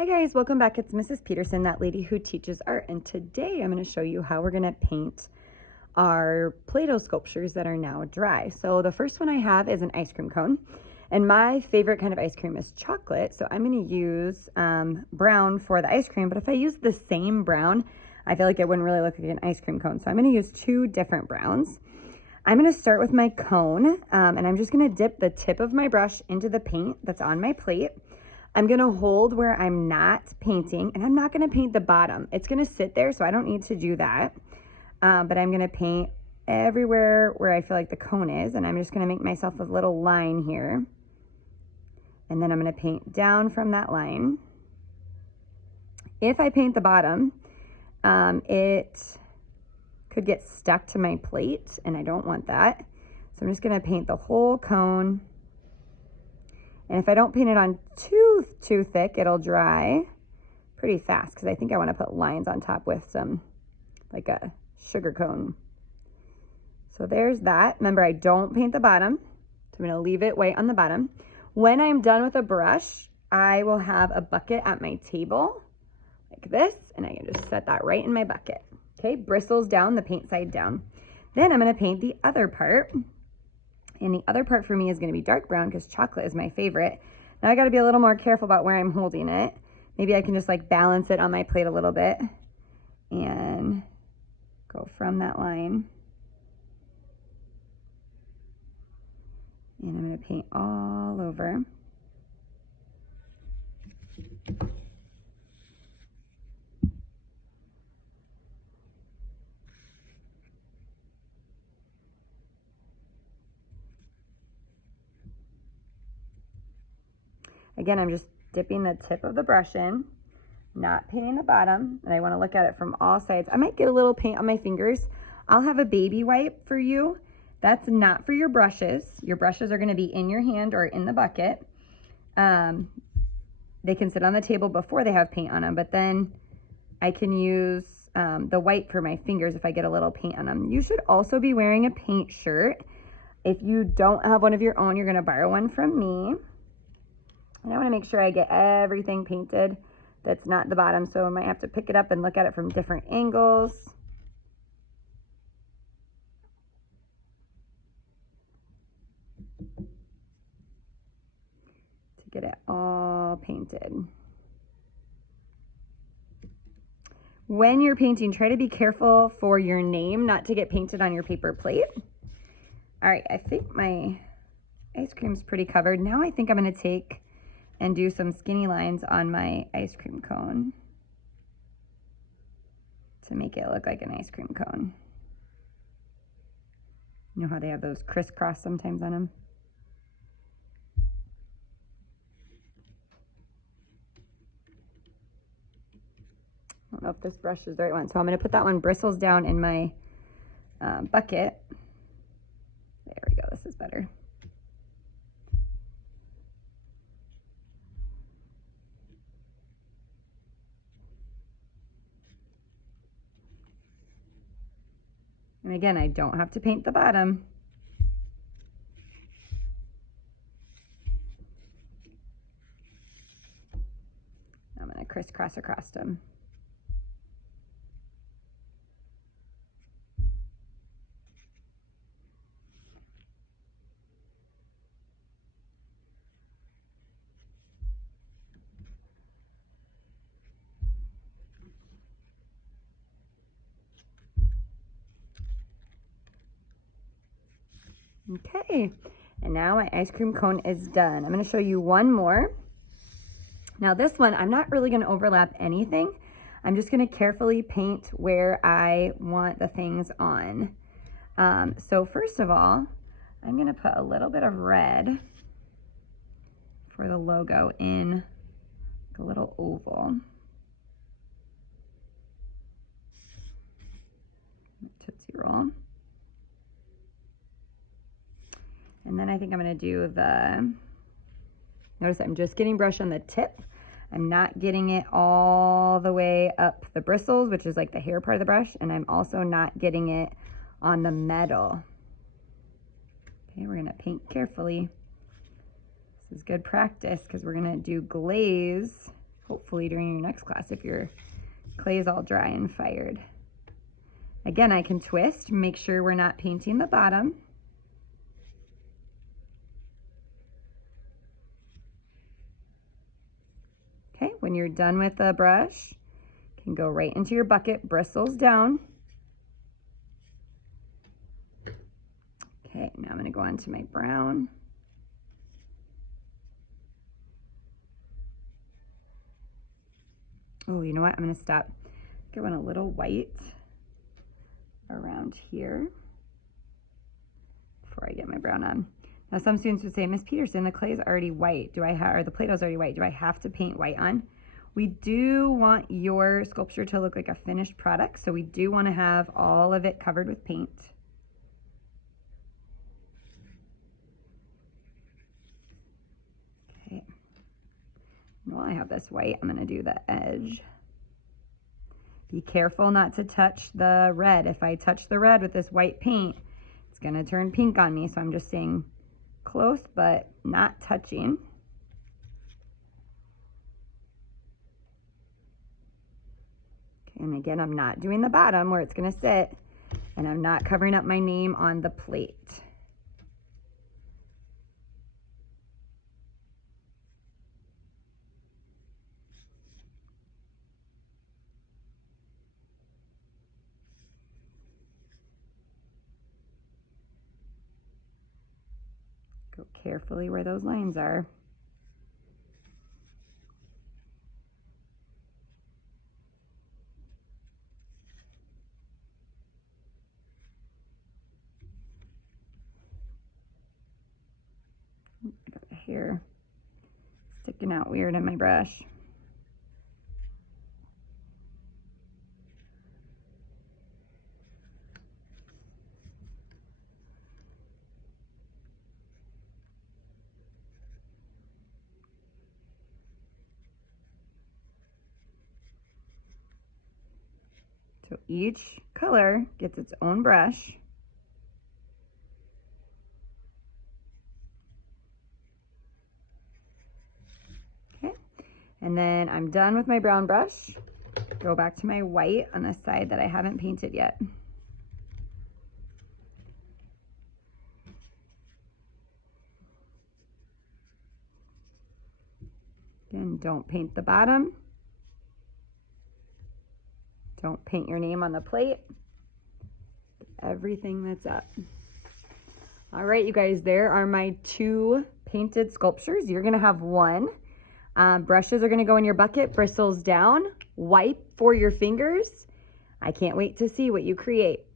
Hi guys, welcome back. It's Mrs. Peterson, that lady who teaches art, and today I'm going to show you how we're going to paint our Play-Doh sculptures that are now dry. So the first one I have is an ice cream cone, and my favorite kind of ice cream is chocolate, so I'm going to use brown for the ice cream, but if I use the same brown, I feel like it wouldn't really look like an ice cream cone, so I'm going to use two different browns. I'm going to start with my cone, and I'm just going to dip the tip of my brush into the paint that's on my plate. I'm going to hold where I'm not painting, and I'm not going to paint the bottom. It's going to sit there, so I don't need to do that. But I'm going to paint everywhere where I feel like the cone is, and I'm just going to make myself a little line here. And then I'm going to paint down from that line. If I paint the bottom, it could get stuck to my plate, and I don't want that. So I'm just going to paint the whole cone. And if I don't paint it on too thick, it'll dry pretty fast because I think I want to put lines on top with some, like a sugar cone. So there's that. Remember, I don't paint the bottom, so I'm going to leave it white on the bottom. When I'm done with a brush, I will have a bucket at my table like this, and I can just set that right in my bucket. Okay, bristles down, the paint side down. Then I'm going to paint the other part. And the other part for me is going to be dark brown because chocolate is my favorite. Now I got to be a little more careful about where I'm holding it. Maybe I can just like balance it on my plate a little bit and go from that line. And I'm going to paint all over. Again, I'm just dipping the tip of the brush in, not painting the bottom, and I want to look at it from all sides. I might get a little paint on my fingers. I'll have a baby wipe for you. That's not for your brushes. Your brushes are going to be in your hand or in the bucket. They can sit on the table before they have paint on them, but then I can use the wipe for my fingers if I get a little paint on them. You should also be wearing a paint shirt. If you don't have one of your own, you're going to borrow one from me. And I want to make sure I get everything painted that's not the bottom, so I might have to pick it up and look at it from different angles. To get it all painted. When you're painting, try to be careful for your name not to get painted on your paper plate. All right, I think my ice cream's pretty covered. Now I think I'm going to take and do some skinny lines on my ice cream cone to make it look like an ice cream cone. You know how they have those crisscross sometimes on them? I don't know if this brush is the right one, so I'm going to put that one bristles down in my bucket. There we go, this is better. And again, I don't have to paint the bottom. I'm going to crisscross across them. Okay, and now my ice cream cone is done. I'm going to show you one more. Now this one, I'm not really going to overlap anything. I'm just going to carefully paint where I want the things on. So first of all, I'm going to put a little bit of red for the logo in the little oval. Tootsie Roll. And then I think I'm going to do the, notice I'm just getting brush on the tip. I'm not getting it all the way up the bristles, which is like the hair part of the brush, and I'm also not getting it on the metal. Okay, we're going to paint carefully. This is good practice because we're going to do glaze hopefully during your next class if your clay is all dry and fired. Again, I can twist, make sure we're not painting the bottom. Okay, when you're done with the brush, you can go right into your bucket, bristles down. Okay, now I'm going to go on to my brown. Oh, you know what? I'm going to stop. I want a little white around here before I get my brown on. Now, some students would say, Miss Peterson, the clay is already white. Or the Play-Doh's already white. Do I have to paint white on? We do want your sculpture to look like a finished product, so we do want to have all of it covered with paint. Okay. And while I have this white, I'm going to do the edge. Be careful not to touch the red. If I touch the red with this white paint, it's going to turn pink on me, so I'm just staying close but not touching. Okay, and again, I'm not doing the bottom where it's going to sit, and I'm not covering up my name on the plate. Go carefully where those lines are. I got a hair sticking out weird in my brush. So each color gets its own brush. Okay, and then I'm done with my brown brush. Go back to my white on the side that I haven't painted yet. Again, don't paint the bottom. Don't paint your name on the plate. Everything that's up. All right, you guys, there are my 2 painted sculptures. You're gonna have 1. Brushes are gonna go in your bucket, bristles down, wipe for your fingers. I can't wait to see what you create.